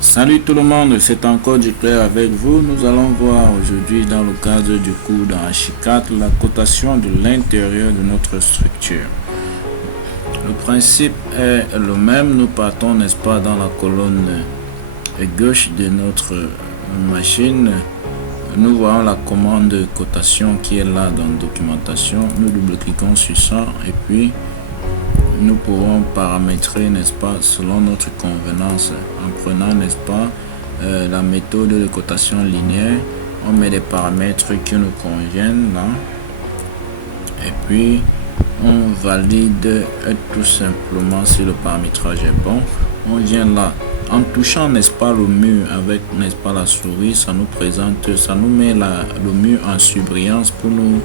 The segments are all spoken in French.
Salut tout le monde, c'est encore Duclair avec vous. Nous allons voir aujourd'hui dans le cadre du cours dans H4 la cotation de l'intérieur de notre structure. Le principe est le même. Nous partons, n'est-ce pas, dans la colonne gauche de notre machine. Nous voyons la commande de cotation qui est là dans la documentation. Nous double-cliquons sur ça et puis nous pouvons paramétrer, n'est-ce pas, selon notre convenance en prenant, n'est-ce pas, la méthode de cotation linéaire. On met des paramètres qui nous conviennent là et puis on valide tout simplement si le paramétrage est bon. On vient là en touchant, n'est-ce pas, le mur avec, n'est-ce pas, la souris. Ça nous présente, ça nous met le mur en surbrillance pour nous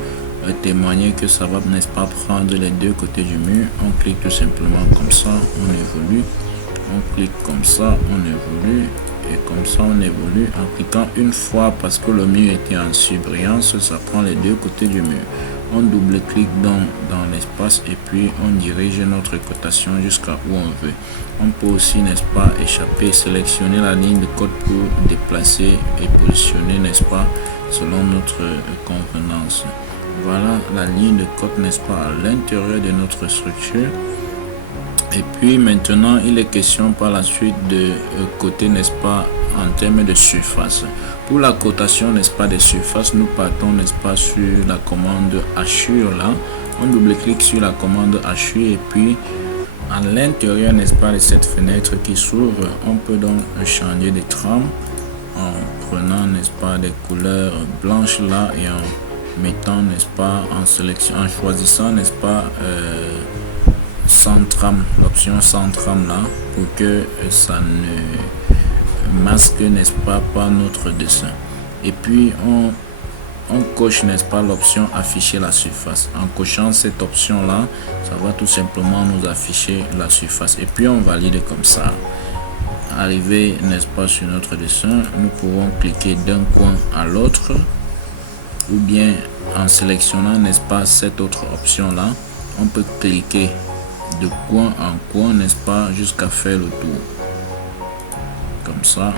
témoigner que ça va, n'est-ce pas, prendre les deux côtés du mur. On clique tout simplement comme ça, on évolue. On clique comme ça, on évolue. Et comme ça on évolue en cliquant une fois parce que le mur était en surbrillance. Ça prend les deux côtés du mur. On double-clique dans l'espace et puis on dirige notre cotation jusqu'à où on veut. On peut aussi, n'est-ce pas, échapper, sélectionner la ligne de code pour déplacer et positionner, n'est-ce pas, selon notre convenance. Voilà la ligne de code, n'est-ce pas, à l'intérieur de notre structure. Et puis maintenant, il est question par la suite de côté, n'est-ce pas, en termes de surface. Pour la cotation, n'est-ce pas, des surfaces, nous partons, n'est-ce pas, sur la commande hachure là. On double-clique sur la commande hachure et puis à l'intérieur, n'est-ce pas, de cette fenêtre qui s'ouvre, on peut donc changer de trame en prenant, n'est-ce pas, des couleurs blanches là et en mettant, n'est-ce pas, en sélection, en choisissant, n'est-ce pas, sans trame, l'option sans trame là, pour que ça ne masque, n'est-ce pas, notre dessin. Et puis on coche, n'est-ce pas, l'option afficher la surface. En cochant cette option là, ça va tout simplement nous afficher la surface et puis on valide comme ça. Arrivé, n'est-ce pas, sur notre dessin, nous pouvons cliquer d'un coin à l'autre ou bien en sélectionnant, n'est-ce pas, cette autre option là, on peut cliquer de coin en coin, n'est-ce pas, jusqu'à faire le tour comme ça,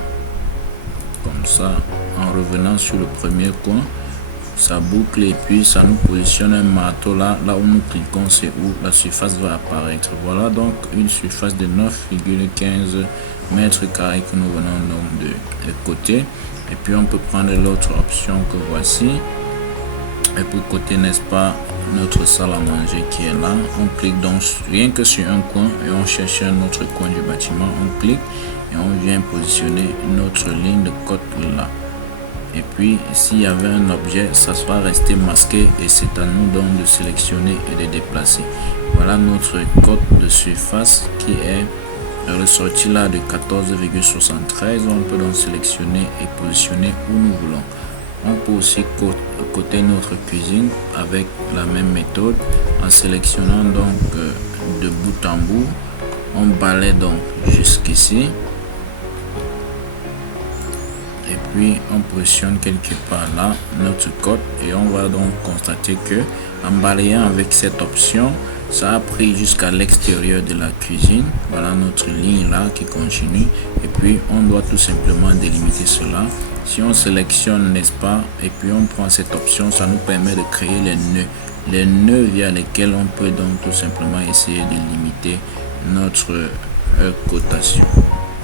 en revenant sur le premier coin, ça boucle et puis ça nous positionne un marteau là où nous cliquons, c'est où la surface va apparaître. Voilà donc une surface de 9,15 mètres carrés que nous venons donc de côté. Et puis on peut prendre l'autre option que voici. Et pour côté, n'est-ce pas, notre salle à manger qui est là. On clique donc rien que sur un coin et on cherche un autre coin du bâtiment. On clique et on vient positionner notre ligne de code là. Et puis s'il y avait un objet, ça sera resté masqué et c'est à nous donc de sélectionner et de déplacer. Voilà notre code de surface qui est ressorti là de 14,73. On peut donc sélectionner et positionner où nous voulons. On peut aussi coter notre cuisine avec la même méthode en sélectionnant donc de bout en bout. On balaye donc jusqu'ici et puis on positionne quelque part là notre code et on va donc constater que en balayant avec cette option, ça a pris jusqu'à l'extérieur de la cuisine. Voilà notre ligne là qui continue et puis on doit tout simplement délimiter cela. Si on sélectionne, n'est-ce pas, et puis on prend cette option, ça nous permet de créer les nœuds via lesquels on peut donc tout simplement essayer de limiter notre cotation.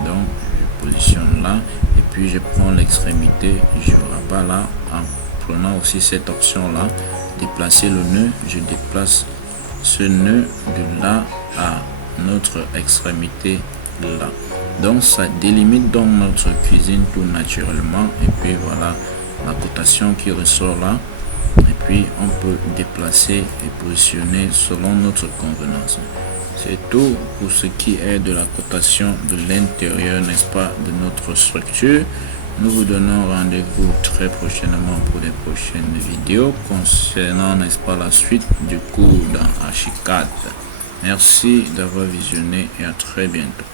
Donc je positionne là et puis je prends l'extrémité, je rabats là en prenant aussi cette option là, déplacer le nœud, je déplace ce nœud de là à notre extrémité là. Donc ça délimite donc notre cuisine tout naturellement et puis voilà la cotation qui ressort là et puis on peut déplacer et positionner selon notre convenance. C'est tout pour ce qui est de la cotation de l'intérieur, n'est-ce pas, de notre structure. Nous vous donnons rendez-vous très prochainement pour des prochaines vidéos concernant, n'est-ce pas, la suite du cours dans H4. Merci d'avoir visionné et à très bientôt.